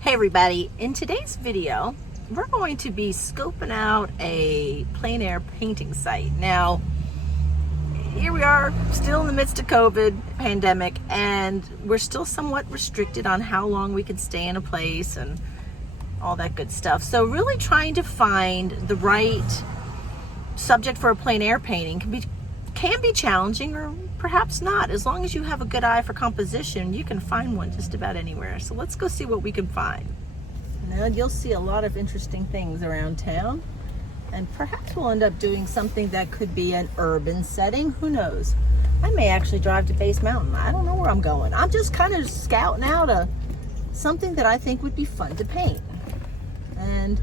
Hey everybody, in today's video, we're going to be scoping out a plein air painting site. Now, here we are, still in the midst of COVID pandemic, and we're still somewhat restricted on how long we can stay in a place and all that good stuff. So really trying to find the right subject for a plein air painting can be challenging, or perhaps not. As long as you have a good eye for composition, you can find one just about anywhere. So let's go see what we can find. And you'll see a lot of interesting things around town, and perhaps we'll end up doing something that could be an urban setting. Who knows? I may actually drive to Base Mountain. I don't know where I'm going. I'm just kind of scouting out something that I think would be fun to paint. And,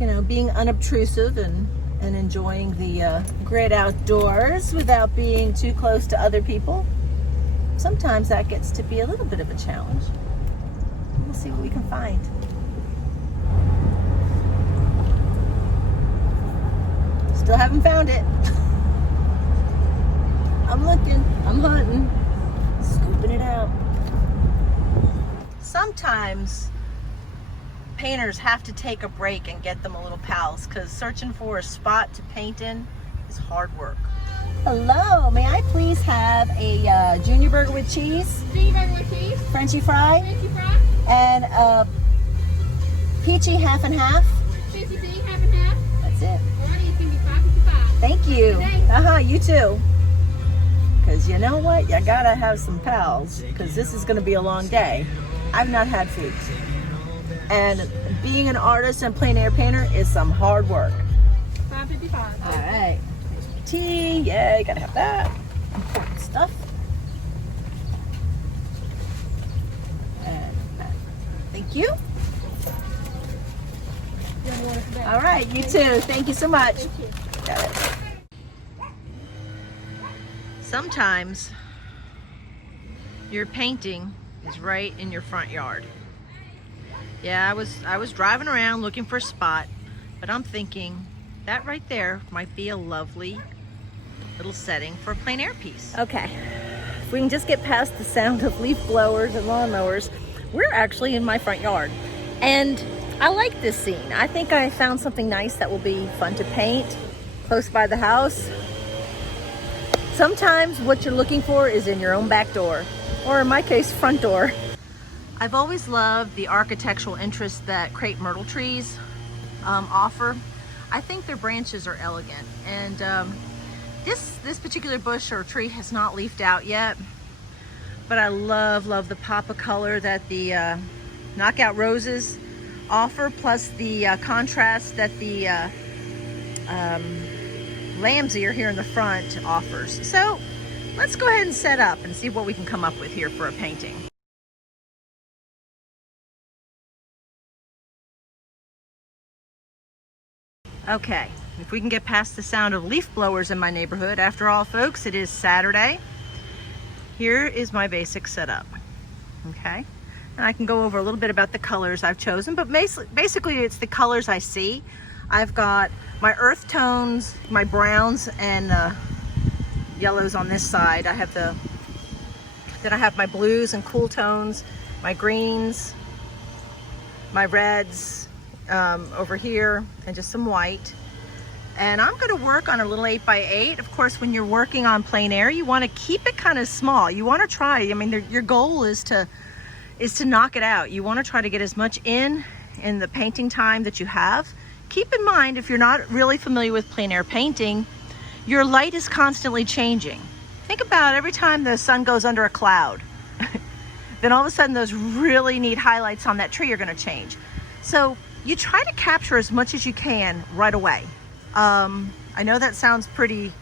you know, being unobtrusive and enjoying the great outdoors without being too close to other people. Sometimes that gets to be a little bit of a challenge. We'll see what we can find. Still haven't found it. I'm looking, I'm hunting, scooping it out. Sometimes painters have to take a break and get them a little pals, because searching for a spot to paint in is hard work. Hello, may I please have a junior burger with cheese? Junior burger with cheese. Frenchy fry? Frenchy fry. And a peachy half and half? Peachy pig, half and half. That's it. Alrighty, it's gonna be $5.55. Thank you. Good day. You too. Because you know what? You gotta have some pals, because this is gonna be a long day. I've not had food. And being an artist and plein air painter is some hard work. $5.55. All right. Tea, yeah, you gotta have that. Important stuff. And thank you. All right, you too. Thank you so much. Thank you. Got it. Sometimes your painting is right in your front yard. Yeah, I was driving around looking for a spot, but I'm thinking that right there might be a lovely little setting for a plein air piece. Okay, if we can just get past the sound of leaf blowers and lawnmowers, we're actually in my front yard. And I like this scene. I think I found something nice that will be fun to paint close by the house. Sometimes what you're looking for is in your own back door, or in my case, front door. I've always loved the architectural interest that crepe myrtle trees offer. I think their branches are elegant, and this particular bush or tree has not leafed out yet, but I love the pop of color that the knockout roses offer, plus the contrast that the lamb's ear here in the front offers. So let's go ahead and set up and see what we can come up with here for a painting. Okay, if we can get past the sound of leaf blowers in my neighborhood. After all, folks, it is Saturday. Here is my basic setup, okay? And I can go over a little bit about the colors I've chosen, but basically it's the colors I see. I've got my earth tones, my browns and yellows on this side. Then I have my blues and cool tones, my greens, my reds, over here, and just some white. And I'm going to work on a little 8x8. Of course, when you're working on plein air, you want to keep it kind of small. You want to try, I mean, your goal is to knock it out. You want to try to get as much in the painting time that you have. Keep in mind, if you're not really familiar with plein air painting, your light is constantly changing. Think about every time the sun goes under a cloud, then all of a sudden those really neat highlights on that tree are going to change. So you try to capture as much as you can right away. I know that sounds pretty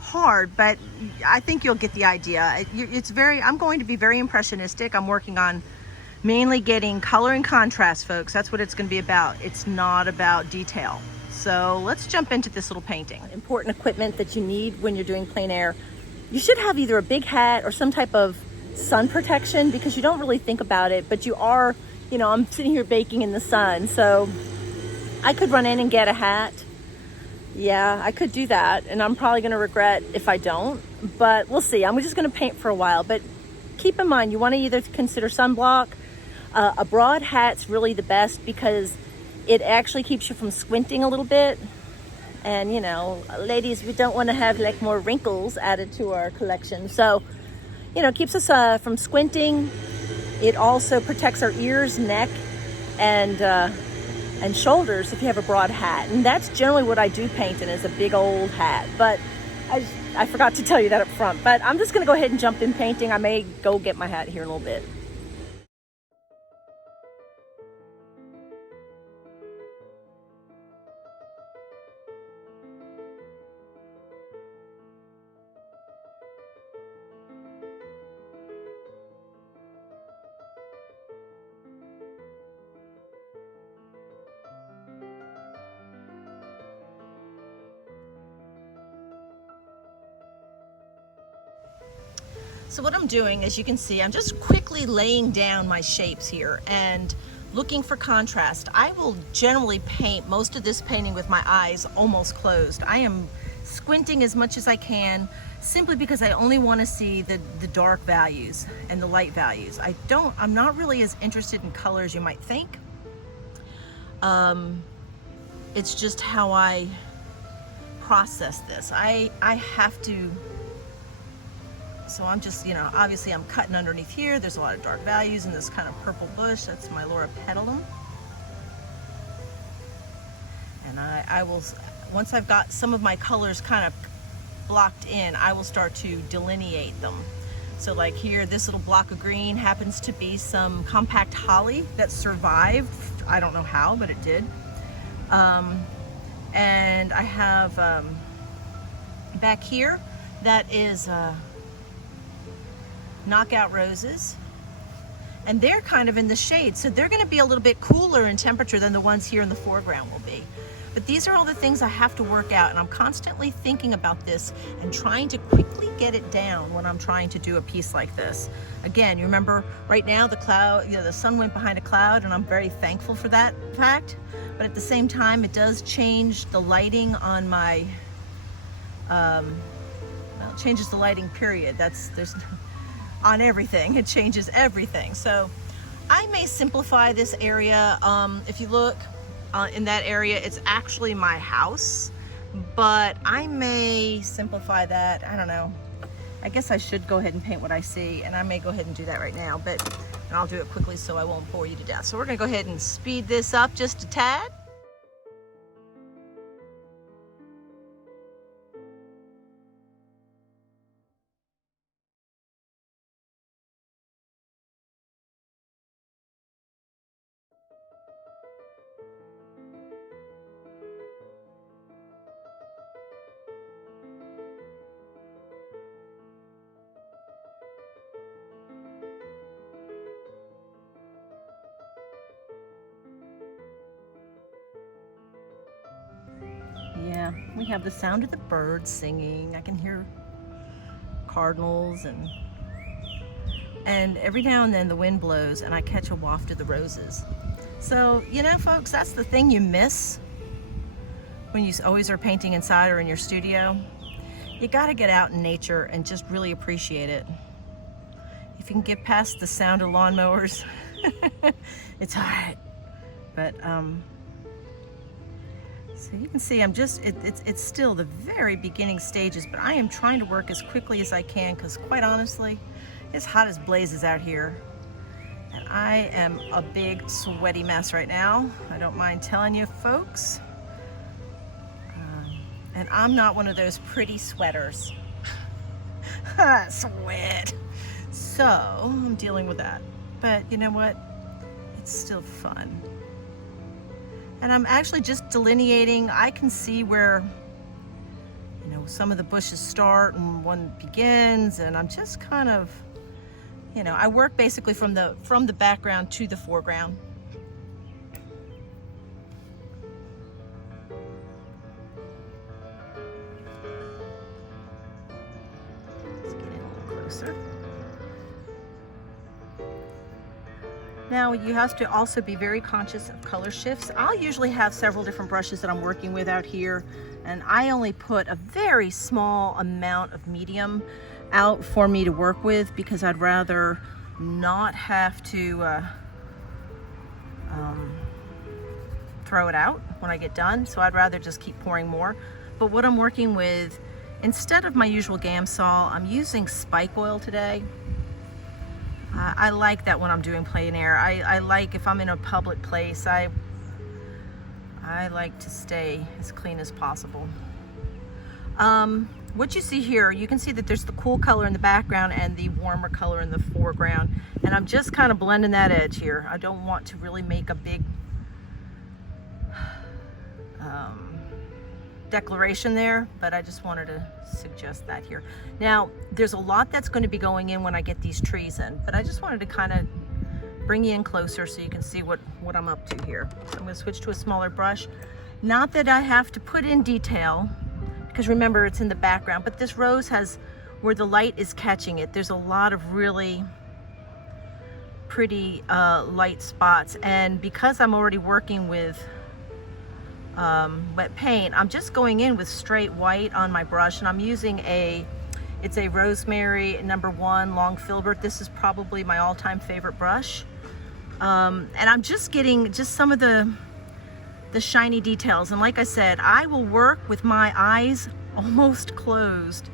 hard, but I think you'll get the idea. I'm going to be very impressionistic. I'm working on mainly getting color and contrast, folks. That's what it's going to be about. It's not about detail. So let's jump into this little painting. Important equipment that you need when you're doing plein air. You should have either a big hat or some type of sun protection, because you don't really think about it, but you are, you know, I'm sitting here baking in the sun, so I could run in and get a hat. Yeah, I could do that, and I'm probably going to regret if I don't, but we'll see. I'm just going to paint for a while, but keep in mind, you want to either consider sunblock A broad hat's really the best because it actually keeps you from squinting a little bit. And you know, ladies, we don't want to have like more wrinkles added to our collection. So, you know, it keeps us from squinting. It also protects our ears, neck, and shoulders if you have a broad hat. And that's generally what I do paint in, is a big old hat. But I forgot to tell you that up front. But I'm just going to go ahead and jump in painting. I may go get my hat here in a little bit. So what I'm doing, as you can see, I'm just quickly laying down my shapes here and looking for contrast. I will generally paint most of this painting with my eyes almost closed. I am squinting as much as I can simply because I only want to see the dark values and the light values. I'm not really as interested in color as you might think. It's just how I process this. I have to. So I'm just, you know, obviously I'm cutting underneath here. There's a lot of dark values in this kind of purple bush. That's my Laura petalum. And I will, once I've got some of my colors kind of blocked in, I will start to delineate them. So like here, this little block of green happens to be some compact holly that survived. I don't know how, but it did. And I have back here, that is knockout roses, and they're kind of in the shade, so they're going to be a little bit cooler in temperature than the ones here in the foreground will be. But these are all the things I have to work out, and I'm constantly thinking about this and trying to quickly get it down when I'm trying to do a piece like this. Again, you remember right now the cloud, you know, the sun went behind a cloud, and I'm very thankful for that fact. But at the same time, it does change the lighting on my well, it changes the lighting period. There's on everything, it changes everything. So I may simplify this area. If you look in that area, it's actually my house, but I may simplify that. I don't know. I guess I should go ahead and paint what I see, and I may go ahead and do that right now, but and I'll do it quickly so I won't bore you to death. So we're gonna go ahead and speed this up just a tad. Yeah, we have the sound of the birds singing. I can hear cardinals, and every now and then the wind blows and I catch a waft of the roses. So, you know, folks, that's the thing you miss when you always are painting inside or in your studio. You got to get out in nature and just really appreciate it. If you can get past the sound of lawnmowers, it's all right. But so you can see I'm just, it's still the very beginning stages, but I am trying to work as quickly as I can because quite honestly, it's hot as blazes out here. And I am a big sweaty mess right now. I don't mind telling you folks. And I'm not one of those pretty sweaters. Sweat. So I'm dealing with that. But you know what? It's still fun. And I'm actually just delineating. I can see where, you know, some of the bushes start and one begins, and I'm just kind of, you know, I work basically from the background to the foreground. Let's get in a little closer. Now you have to also be very conscious of color shifts. I'll usually have several different brushes that I'm working with out here, and I only put a very small amount of medium out for me to work with because I'd rather not have to throw it out when I get done. So I'd rather just keep pouring more. But what I'm working with, instead of my usual Gamsol, I'm using spike oil today. I like that when I'm doing plein air. I like, if I'm in a public place, I like to stay as clean as possible. What you see here, you can see that there's the cool color in the background and the warmer color in the foreground. And I'm just kind of blending that edge here. I don't want to really make a big declaration there, but I just wanted to suggest that here. Now, there's a lot that's going to be going in when I get these trees in, but I just wanted to kind of bring you in closer so you can see what I'm up to here. So I'm going to switch to a smaller brush. Not that I have to put in detail, because remember it's in the background, but this rose has, where the light is catching it, there's a lot of really pretty light spots. And because I'm already working with wet paint, I'm just going in with straight white on my brush, and I'm using it's a Rosemary #1 long Filbert. This is probably my all-time favorite brush. And I'm just getting just some of the shiny details. And like I said, I will work with my eyes almost closed.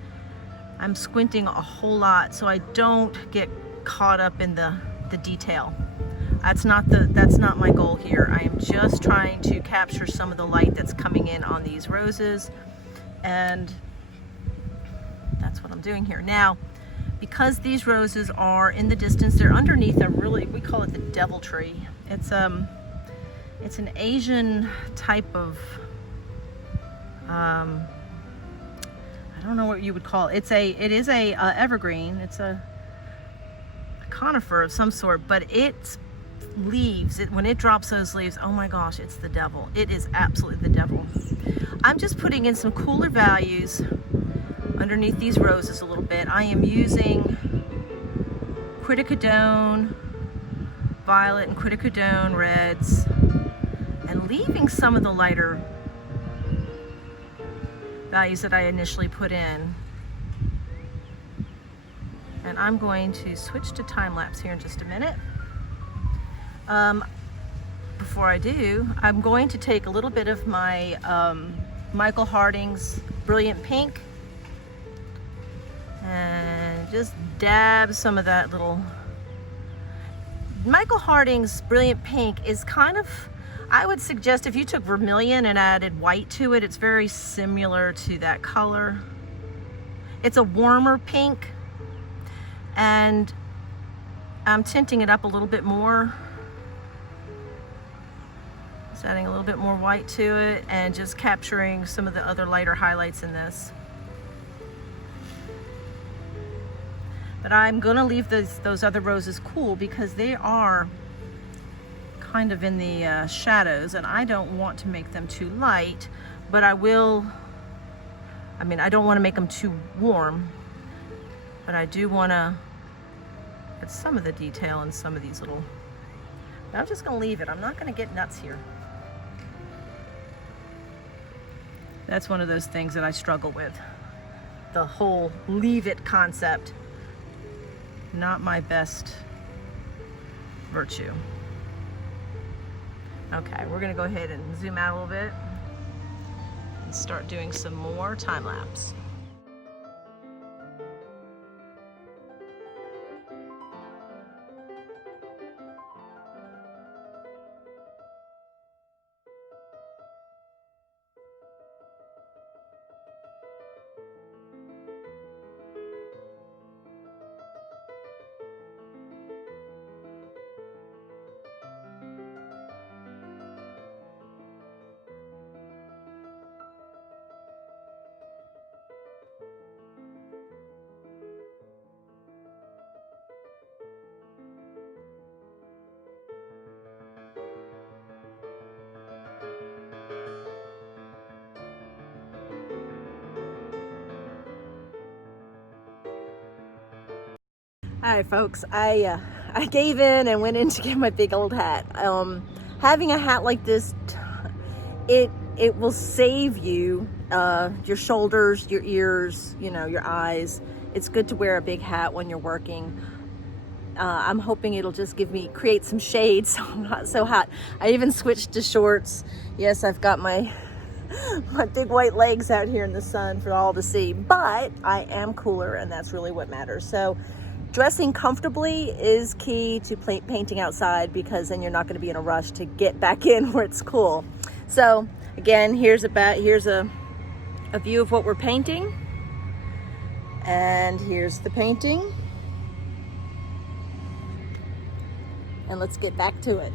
I'm squinting a whole lot so I don't get caught up in the detail. That's not my goal here. I am just trying to capture some of the light that's coming in on these roses, and that's what I'm doing here. Now, because these roses are in the distance, they're underneath a really, we call it the devil tree. It's an Asian type of, I don't know what you would call it. It is a evergreen. It's a conifer of some sort, but its leaves, when it drops those leaves, oh my gosh, it's the devil. It is absolutely the devil. I'm just putting in some cooler values underneath these roses a little bit. I am using quinacridone violet and quinacridone reds, and leaving some of the lighter values that I initially put in. And I'm going to switch to time-lapse here in just a minute. Before I do, I'm going to take a little bit of my Michael Harding's Brilliant Pink and just dab some of that little. Michael Harding's Brilliant Pink is kind of, I would suggest if you took vermilion and added white to it, it's very similar to that color. It's a warmer pink, and I'm tinting it up a little bit more. Just adding a little bit more white to it and just capturing some of the other lighter highlights in this. But I'm gonna leave those other roses cool because they are kind of in the shadows, and I don't want to make them too light, but I don't want to make them too warm, but I do want to get some of the detail in some of these little, but I'm just going to leave it. I'm not going to get nuts here. That's one of those things that I struggle with. The whole leave it concept. Not my best virtue. Okay, we're gonna go ahead and zoom out a little bit and start doing some more time lapse. All right, folks, I gave in and went in to get my big old hat. Having a hat like this, it will save you your shoulders, your ears, your eyes. It's good to wear a big hat when you're working. I'm hoping it'll just create some shade so I'm not so hot. I even switched to shorts. Yes, I've got my big white legs out here in the sun for all to see, but I am cooler, and that's really what matters. So dressing comfortably is key to painting outside, because then you're not going to be in a rush to get back in where it's cool. So again, here's a view of what we're painting, and here's the painting, and let's get back to it.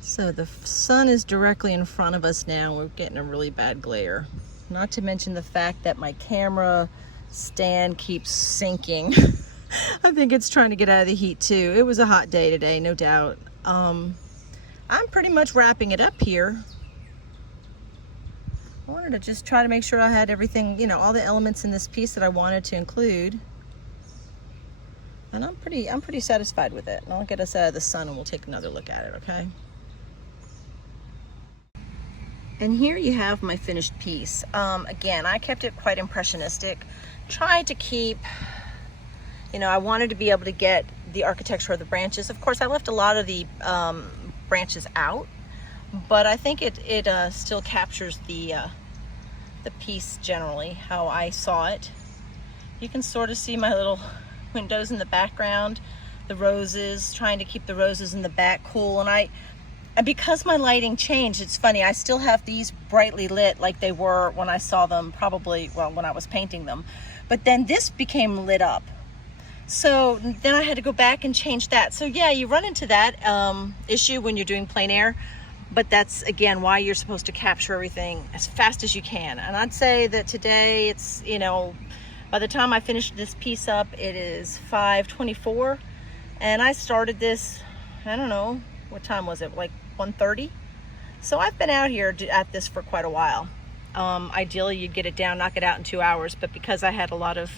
So the sun is directly in front of us now. We're getting a really bad glare. Not to mention the fact that my camera stand keeps sinking. I think it's trying to get out of the heat too. It was a hot day today, no doubt. I'm pretty much wrapping it up here. I wanted to just try to make sure I had everything, you know, all the elements in this piece that I wanted to include. And I'm pretty satisfied with it. And I'll get us out of the sun and we'll take another look at it, okay? And here you have my finished piece. Again, I kept it quite impressionistic. Tried to keep, you know, I wanted to be able to get the architecture of the branches. Of course, I left a lot of the branches out, but I think it still captures the piece generally, how I saw it. You can sort of see my little windows in the background, the roses, trying to keep the roses in the back cool. And because my lighting changed, it's funny, I still have these brightly lit like they were when I saw them, probably, well, when I was painting them. But then this became lit up. So then I had to go back and change that. So yeah, you run into that issue when you're doing plein air, but that's, again, why you're supposed to capture everything as fast as you can. And I'd say that today it's, you know, by the time I finish this piece up, it is 5:24. And I started this, I don't know, what time was it? Like 1:30. So I've been out here at this for quite a while. Ideally you'd get it down, knock it out in 2 hours, but because I had a lot of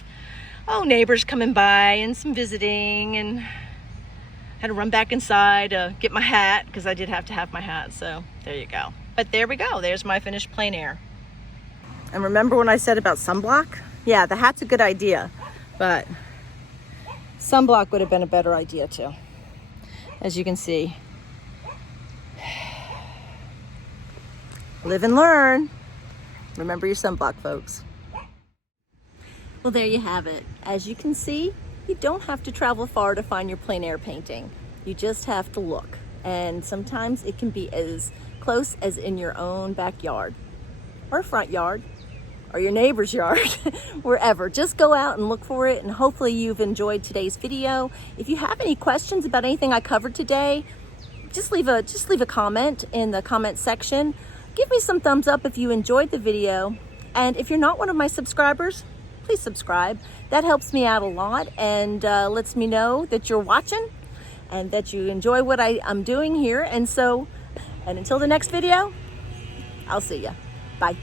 neighbors coming by and some visiting, and had to run back inside to get my hat, because I did have to have my hat. So there you go. But there we go, there's my finished plein air. And remember when I said about sunblock? Yeah, the hat's a good idea, but sunblock would have been a better idea too. As you can see, live and learn. Remember your sunblock, folks. Well, there you have it. As you can see, you don't have to travel far to find your plein air painting. You just have to look. And sometimes it can be as close as in your own backyard, or front yard, or your neighbor's yard, wherever. Just go out and look for it, and hopefully you've enjoyed today's video. If you have any questions about anything I covered today, just leave a comment in the comment section. Give me some thumbs up if you enjoyed the video. And if you're not one of my subscribers, please subscribe. That helps me out a lot and lets me know that you're watching and that you enjoy what I'm doing here. And until the next video, I'll see ya. Bye.